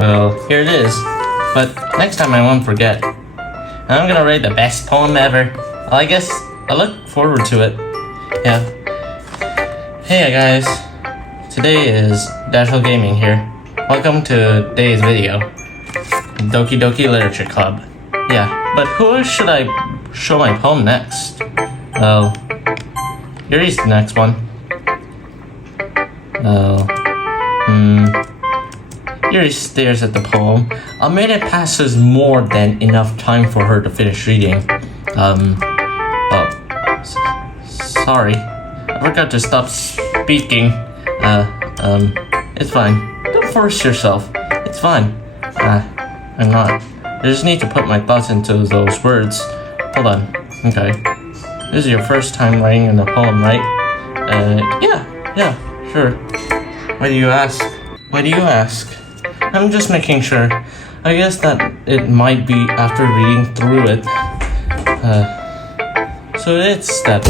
Well, here it is. But next time I won't forget. And I'm gonna write the best poem ever. Well, I guess I look forward to it. Yeah. Hey guys. Today is Dashville Gaming here. Welcome to today's video. Doki Doki Literature Club. Yeah, but who should I show my poem next? Well, here's the next one. Yuri stares at the poem. A minute passes more than enough time for her to finish reading. Sorry. I forgot to stop speaking. It's fine. Don't force yourself. It's fine. I'm not. I just need to put my thoughts into those words. Hold on. Okay. This is your first time writing in a poem, right? Yeah, sure. Why do you ask? I'm just making sure. I guess that it might be after reading through it. So it's that.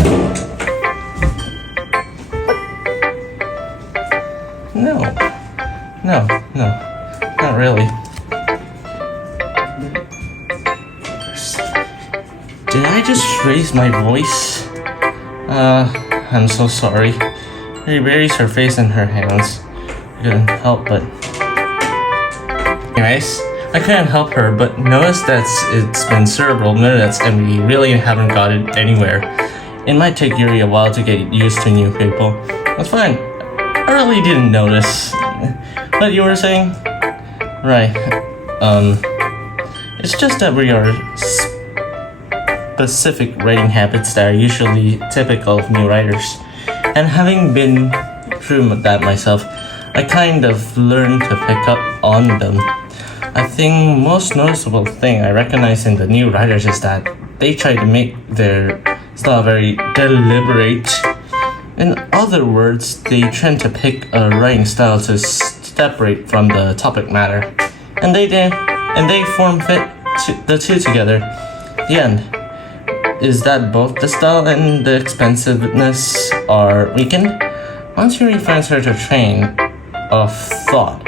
No, not really. Did I just raise my voice? I'm so sorry. She buries her face in her hands. I couldn't help but... Anyways, I couldn't help her, but notice that it's been several minutes and we really haven't got it anywhere. It might take Yuri a while to get used to new people. That's fine. I really didn't notice. What you were saying? Right. It's just that we are specific writing habits that are usually typical of new writers. And having been through that myself, I kind of learned to pick up on them. I think most noticeable thing I recognize in the new writers is that they try to make their style very deliberate. In other words, they tend to pick a writing style to separate from the topic matter. And they form fit the two together. The end. Is that both the style and the expensiveness are weakened? Once Yuri finds her to train of thought,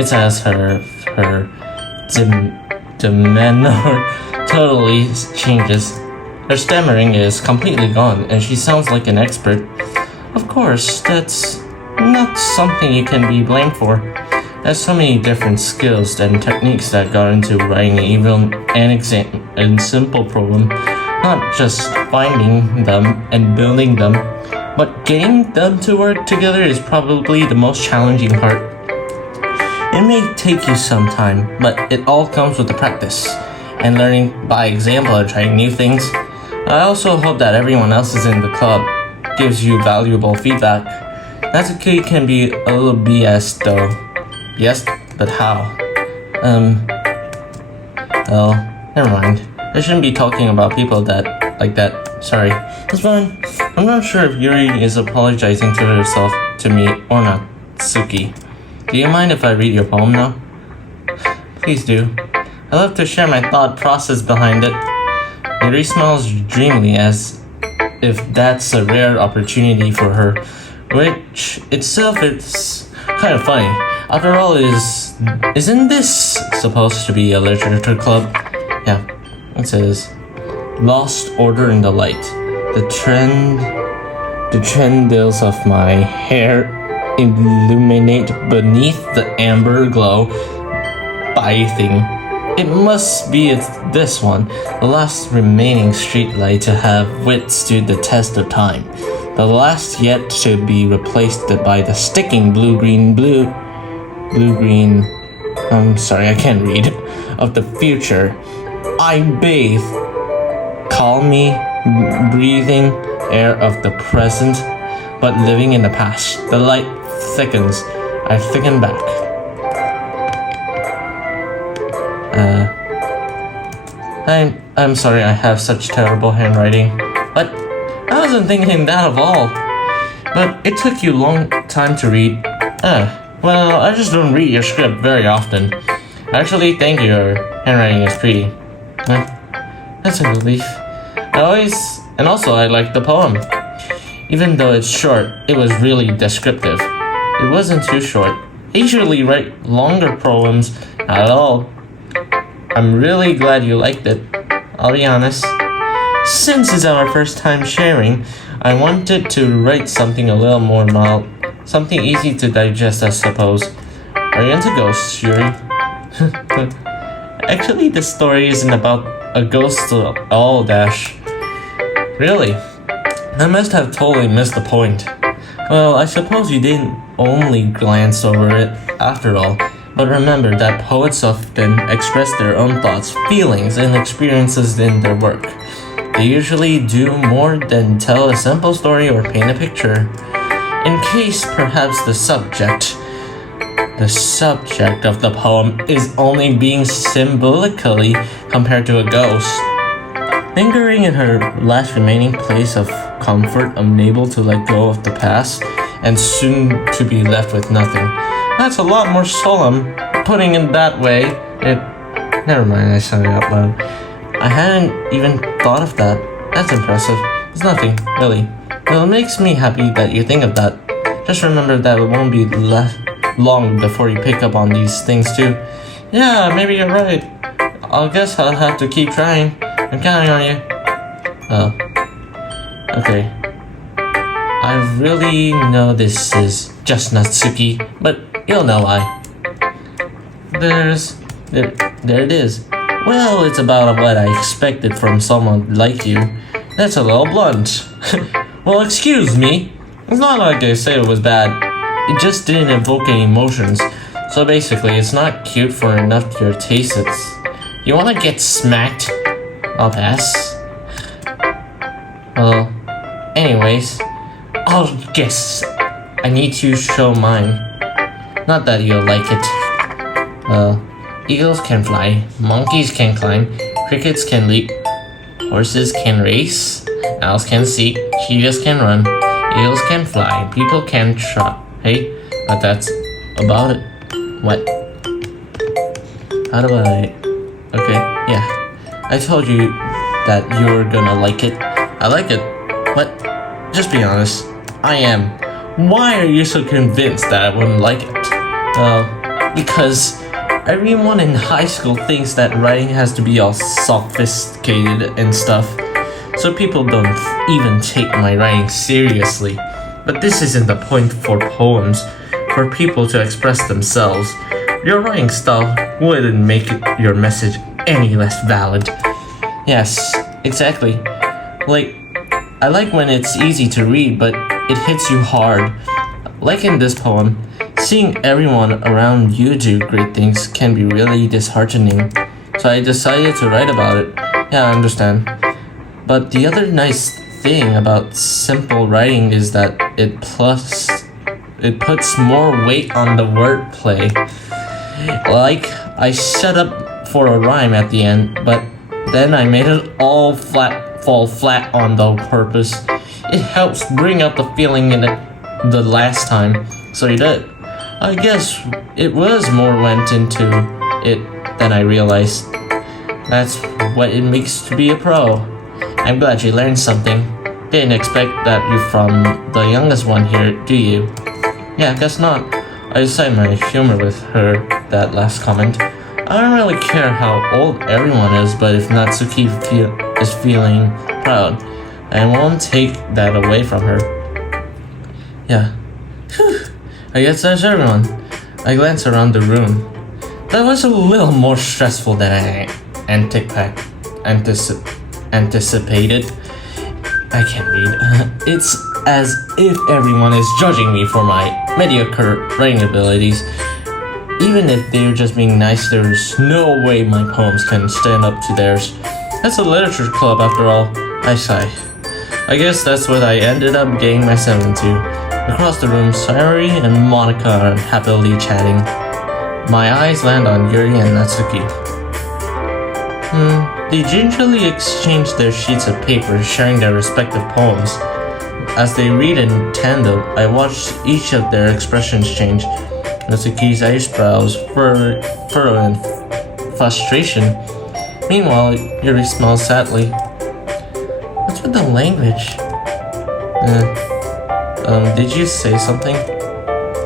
it's as her demeanor totally changes. Her stammering is completely gone, and she sounds like an expert. Of course, that's not something you can be blamed for. There's so many different skills and techniques that go into writing even an simple poem. Not just finding them and building them, but getting them to work together is probably the most challenging part. It may take you some time, but it all comes with the practice and learning by example and trying new things. I also hope that everyone else in the club gives you valuable feedback. That's okay, can be a little BS though. Yes, but how? Well, never mind. I shouldn't be talking about people like that. Sorry. It's fine. I'm not sure if Yuri is apologizing to herself, to me, or not. Suki. Do you mind if I read your poem now? Please do. I love to share my thought process behind it. Yuri smiles dreamily as if that's a rare opportunity for her, which itself is kind of funny. After all, isn't this supposed to be a literature club? Yeah, it says, lost order in the light. The trendles of my hair illuminate beneath the amber glow. Bathing. It must be this one, the last remaining streetlight to have withstood the test of time. The last yet to be replaced by the sticking blue-green, I'm sorry, I can't read, of the future. I bathe, calmly breathing air of the present, but living in the past. The light thickens. I thicken back. I'm sorry I have such terrible handwriting, but I wasn't thinking that of all. But it took you a long time to read. Well, I just don't read your script very often. Actually, thank you, your handwriting is pretty. That's a relief. And also I like the poem. Even though it's short, it was really descriptive. It wasn't too short. usually write longer poems. Not at all. I'm really glad you liked it. I'll be honest. Since it's our first time sharing, I wanted to write something a little more mild. Something easy to digest, I suppose. Are you into ghosts, Yuri? Actually, this story isn't about a ghost at all, Dash. Really? I must have totally missed the point. Well, I suppose you didn't only glance over it after all. But remember that poets often express their own thoughts, feelings, and experiences in their work. They usually do more than tell a simple story or paint a picture. In case perhaps the subject of the poem is only being symbolically compared to a ghost. Lingering in her last remaining place of comfort, unable to let go of the past, and soon to be left with nothing. That's a lot more solemn. Putting it that way, Never mind, I said it out loud. I hadn't even thought of that. That's impressive. It's nothing, really. Well, it makes me happy that you think of that. Just remember that it won't be long before you pick up on these things too. Yeah, maybe you're right. I guess I'll have to keep trying. I'm counting on you. Oh. Okay. I really know this is just Natsuki, but you'll know why. There it is. Well, it's about what I expected from someone like you. That's a little blunt. Well, excuse me. It's not like I said it was bad. It just didn't evoke any emotions. So basically, it's not cute for enough to your taste. You wanna get smacked? I'll pass. Well, anyways, I'll guess I need to show mine. Not that you'll like it. Well, eagles can fly, monkeys can climb, crickets can leap, horses can race, owls can seek, cheetahs can run, eagles can fly, people can trot. Hey, but that's about it. What? How do I... Okay, yeah. I told you that you were gonna like it. I like it. What? Just be honest. I am. Why are you so convinced that I wouldn't like it? Well, because everyone in high school thinks that writing has to be all sophisticated and stuff. So people don't even take my writing seriously. But this isn't the point for poems, for people to express themselves. Your writing style wouldn't make your message any less valid. Yes, exactly. I like when it's easy to read, but it hits you hard. Like in this poem, seeing everyone around you do great things can be really disheartening. So I decided to write about it. Yeah, I understand. But the other nice thing about simple writing is that it puts more weight on the wordplay. Like, I set up for a rhyme at the end, but then I made it all fall flat on the purpose. It helps bring out the feeling in it the last time, so you did. I guess it was more went into it than I realized. That's what it makes to be a pro. I'm glad you learned something. Didn't expect that you from the youngest one here, do you? Yeah, guess not. I decided my humor with her, that last comment. I don't really care how old everyone is, but if Natsuki is feeling proud, I won't take that away from her. Yeah. Whew. I guess that's everyone. I glanced around the room. That was a little more stressful than I anticipated. I can't read. It's as if everyone is judging me for my mediocre writing abilities. Even if they're just being nice, there's no way my poems can stand up to theirs. That's a literature club after all. I sigh. I guess that's what I ended up getting myself into. Across the room, Sayori and Monica are happily chatting. My eyes land on Yuri and Natsuki. They gingerly exchange their sheets of paper, sharing their respective poems. As they read in tandem, I watch each of their expressions change. Natsuki's eyebrows furrow in frustration. Meanwhile, Yuri smiles sadly. What's with the language? Did you say something?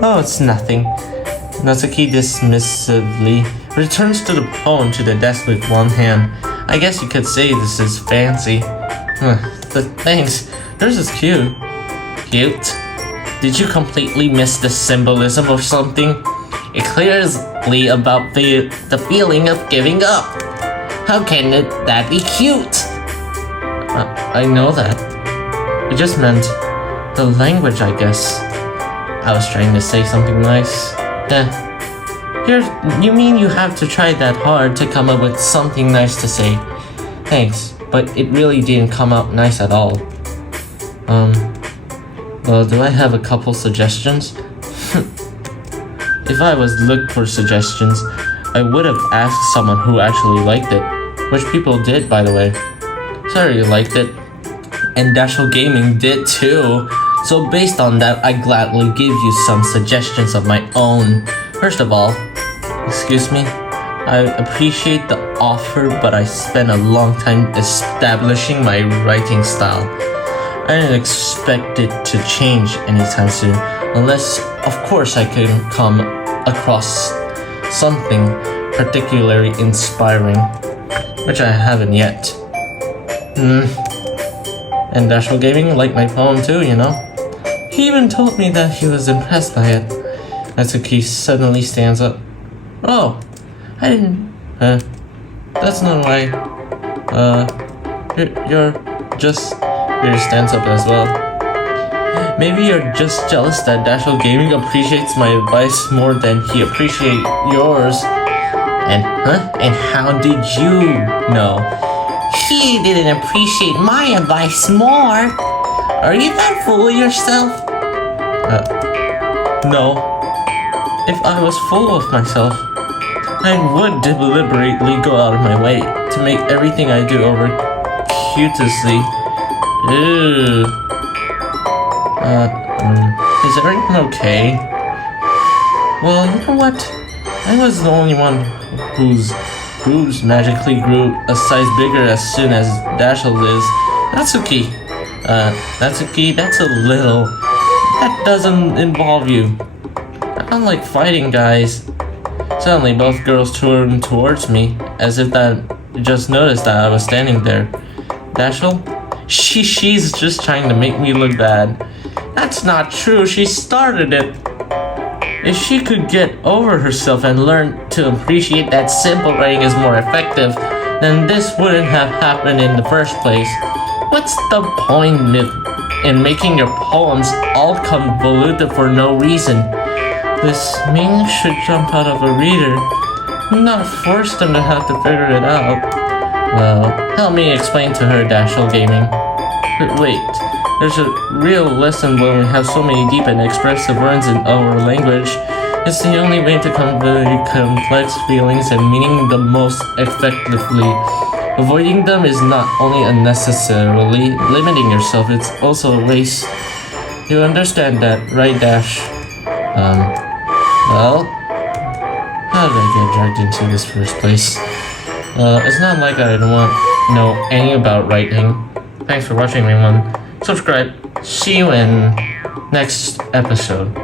Oh, it's nothing. Natsuki dismissively returns to the poem to the desk with one hand. I guess you could say this is fancy. Thanks. Yours is cute. Cute? Did you completely miss the symbolism of something? It clearly about the feeling of giving up. How can that be cute? I know that. It just meant the language, I guess. I was trying to say something nice. You mean you have to try that hard to come up with something nice to say? Thanks, but it really didn't come out nice at all. Well, do I have a couple suggestions? If I was looked for suggestions, I would have asked someone who actually liked it. Which people did, by the way. Sorry you liked it. And Dashel Gaming did too. So based on that, I gladly give you some suggestions of my own. First of all, excuse me, I appreciate the offer, but I spent a long time establishing my writing style. I didn't expect it to change anytime soon, unless, of course, I can come across something particularly inspiring, which I haven't yet. And Dashel Gaming liked my poem too, you know? He even told me that he was impressed by it. Natsuki suddenly stands up. Oh, I didn't... that's not why... You're just... Yuri stands up as well. Maybe you're just jealous that Dashel Gaming appreciates my advice more than he appreciates yours. And how did you know? He didn't appreciate my advice more. Are you that full of yourself? No. If I was full of myself, I would deliberately go out of my way to make everything I do over cutesly. Ew. Is everything okay? Well, you know what? I was the only one whose boobs magically grew a size bigger as soon as Dashel is. Natsuki. Natsuki, that's a little... That doesn't involve you. I don't like fighting guys. Suddenly, both girls turned towards me, as if that just noticed that I was standing there. Dashel? She's just trying to make me look bad. That's not true, she started it. If she could get over herself and learn to appreciate that simple writing is more effective, then this wouldn't have happened in the first place. What's the point in making your poems all convoluted for no reason? This meaning should jump out of a reader, not force them to have to figure it out. Well, help me explain to her, Dashel Gaming. Wait, there's a real lesson when we have so many deep and expressive words in our language. It's the only way to convey complex feelings and meaning the most effectively. Avoiding them is not only unnecessarily limiting yourself, it's also a waste. You understand that, right, Dash? Well, how did I get dragged into this first place? It's not like I don't know any about writing. Thanks for watching, everyone. Subscribe. See you in next episode.